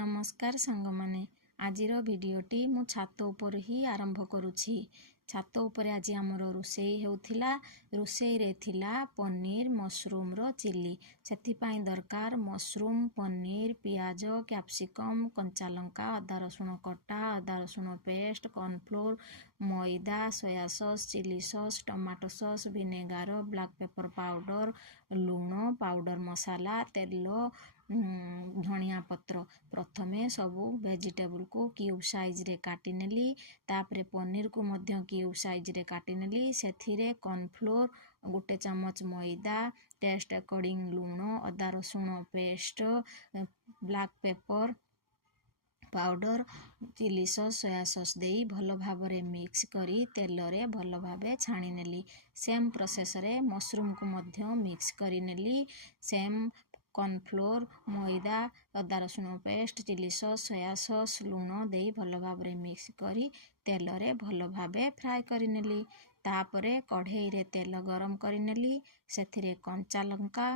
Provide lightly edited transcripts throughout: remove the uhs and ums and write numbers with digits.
नमस्कार सांगमाने आजिर भिडियोटी मु छात उपर ही आरंभ करुछि। छात उपर आज आमर रोषेई हेउथिला। रोषेई रे थिला पनीर मशरूम रो चिली। सेथिपाई दरकार मशरूम, पनीर, पियाज, कैप्सिकम, कंचा लंका, अदा रसुण कटा, अदा रसुण पेस्ट, कॉर्नफ्लोर, मैदा, soya sauce, chilli sauce, tomato sauce, vinegar, black pepper powder, लूण, पाउडर मसाला, तेल, धनिया पत्र। प्रथमे सबू वेजिटेबल को क्यूब साइज रे काटी नेली। तापरे पनीर को मध्य क्यूब साइज रे काटी नेली। सेथिरे कॉर्नफ्लोर, गोटे चमच मैदा, टेस्ट अकॉर्डिंग लूण, अदा रसुण paste, black pepper powder, chilli sauce, soya sauce देई भल भाबरे मिक्स करी तेल रे भल भाबे छाणी नेली। सेम प्रोसेस रे मशरूम को मध्य मिक्स करी नेली। सेम कॉर्नफ्लोर, मैदा, अदा रसुण paste, chilli sauce, soya sauce, लूण देई भल भाबरे मिक्स करी तेल रे भल भाबे फ्राए करी नेली। तापरे कढ़ाई रे तेल गरम करी नेली। सेथिरे कंचा लंका,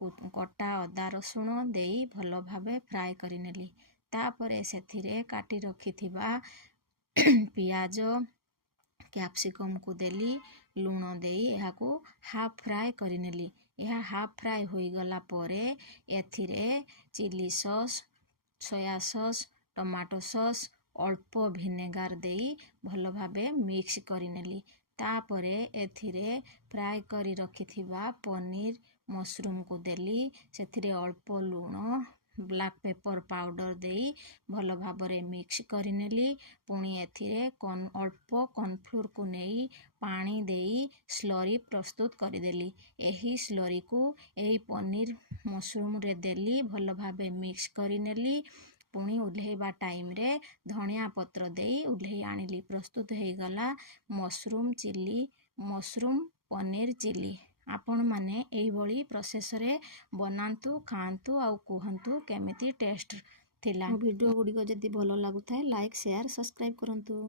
कटा अदा रसुण देई भल भाबे फ्राए करी नेली। तापरे सेथिरे काटी रखिथिबा पियाज, कैप्सिकम को देली, लूण देई एहाकू हाफ फ्राए करी नेली। यह हाफ फ्राए होई गला परे एथिरे chilli sauce, soya sauce, tomato sauce, अल्प विनेगार देई भल भाबे मिक्स करी नेली। तापरे एथिरे फ्राए करी रखिथिबा पनीर मशरूम को देली। सेथिरे अल्प लूण, ब्लैक पेपर पाउडर देई भल भाबरे मिक्स करी नेली। पुणी एथिरे अल्प कॉर्नफ्लोर को नेई पानी देई स्लरी प्रस्तुत करिदेली। एही स्लरी को एही पनीर मशरूम रे देली भल भाबे मिक्स करी नेली। पुणी उल्हेबा टाइम रे धनिया पत्र देई उल्हे आनिली। प्रस्तुत हो गला mushroom chilli, mushroom paneer chilli. आपण माने एही भली प्रोसेस रे बनांतु, खांतु आउ कुहंतु केमिति टेस्ट थिला। वीडियो गुडी को जदी भलो लागुथाय लाइक शेयर सब्सक्राइब करंतु।